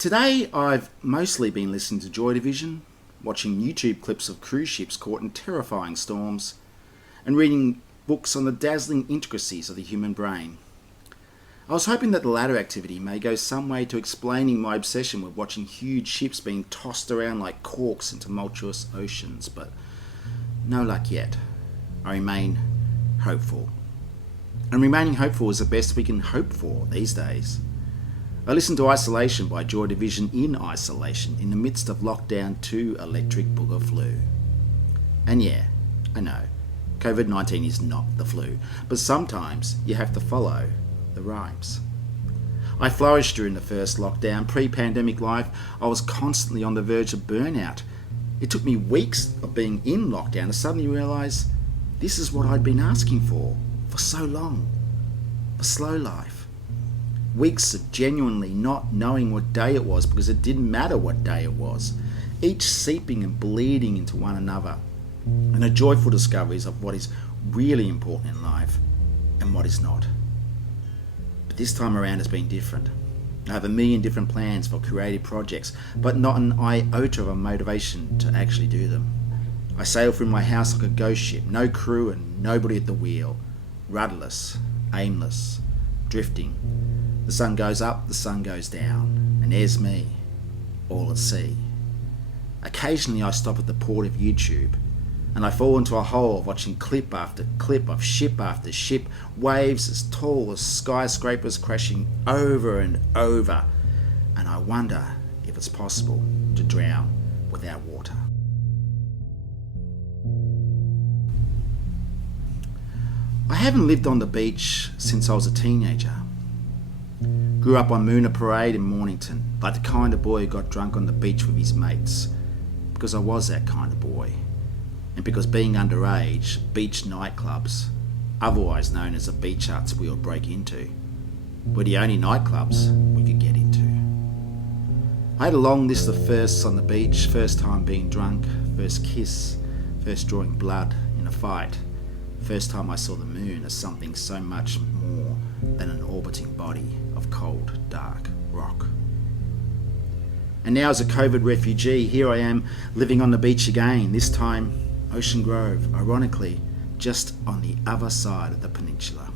Today I've mostly been listening to Joy Division, watching YouTube clips of cruise ships caught in terrifying storms, and reading books on the dazzling intricacies of the human brain. I was hoping that the latter activity may go some way to explaining my obsession with watching huge ships being tossed around like corks in tumultuous oceans, but no luck yet. I remain hopeful. And remaining hopeful is the best we can hope for these days. I listened to Isolation by Joy Division in isolation in the midst of lockdown 2 electric booger flu. And yeah, I know, COVID-19 is not the flu, but sometimes you have to follow the rhymes. I flourished during the first lockdown. Pre-pandemic life, I was constantly on the verge of burnout. It took me weeks of being in lockdown to suddenly realise this is what I'd been asking for so long, a slow life. Weeks of genuinely not knowing what day it was because it didn't matter what day it was, each seeping and bleeding into one another, and the joyful discoveries of what is really important in life and what is not. But this time around has been different. I have a million different plans for creative projects, but not an iota of a motivation to actually do them. I sail through my house like a ghost ship, no crew and nobody at the wheel, rudderless, aimless, drifting. The sun goes up, the sun goes down, and there's me, all at sea. Occasionally I stop at the port of YouTube, and I fall into a hole of watching clip after clip of ship after ship, waves as tall as skyscrapers crashing over and over, and I wonder if it's possible to drown without water. I haven't lived on the beach since I was a teenager. Grew up on Moona Parade in Mornington, like the kind of boy who got drunk on the beach with his mates, because I was that kind of boy. And because being underage, beach nightclubs, otherwise known as the beach huts we would break into, were the only nightclubs we could get into. I had a long list of firsts on the beach: first time being drunk, first kiss, first drawing blood in a fight, first time I saw the moon as something so much more than an orbiting body of cold, dark rock. And now as a COVID refugee, here I am living on the beach again, this time Ocean Grove, ironically just on the other side of the peninsula.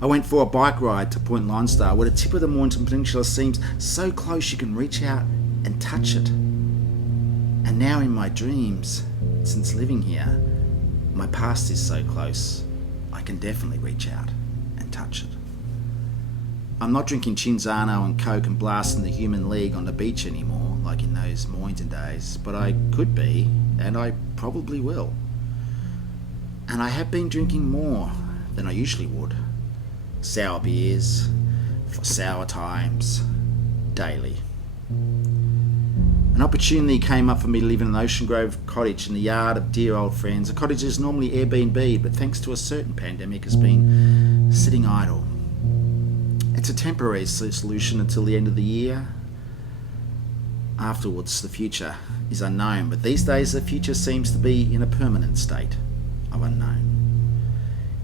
I went for a bike ride to Point Lonsdale, where the tip of the Mornington Peninsula seems so close you can reach out and touch it. And now in my dreams, since living here, my past is so close, I can definitely reach out and touch it. I'm not drinking Cinzano and Coke and blasting the Human League on the beach anymore, like in those Mornington days, but I could be, and I probably will. And I have been drinking more than I usually would. Sour beers, for sour times, daily. An opportunity came up for me to live in an Ocean Grove cottage in the yard of dear old friends. A cottage is normally Airbnb, but thanks to a certain pandemic has been sitting idle. It's a temporary solution until the end of the year. Afterwards, the future is unknown, but these days the future seems to be in a permanent state of unknown.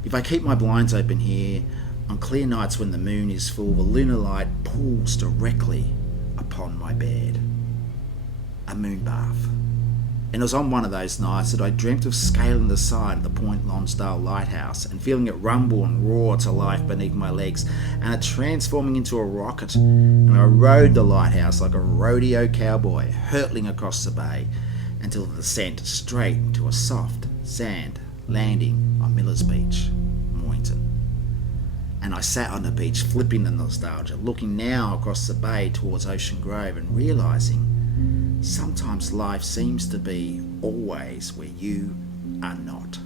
If I keep my blinds open here, on clear nights when the moon is full, the lunar light pulls directly upon my bed. A moon bath. And it was on one of those nights that I dreamt of scaling the side of the Point Lonsdale lighthouse and feeling it rumble and roar to life beneath my legs, and it transforming into a rocket, and I rode the lighthouse like a rodeo cowboy, hurtling across the bay until the descent straight into a soft sand landing on Miller's Beach, Mornington. And I sat on the beach flipping the nostalgia, looking now across the bay towards Ocean Grove and realising sometimes life seems to be always where you are not.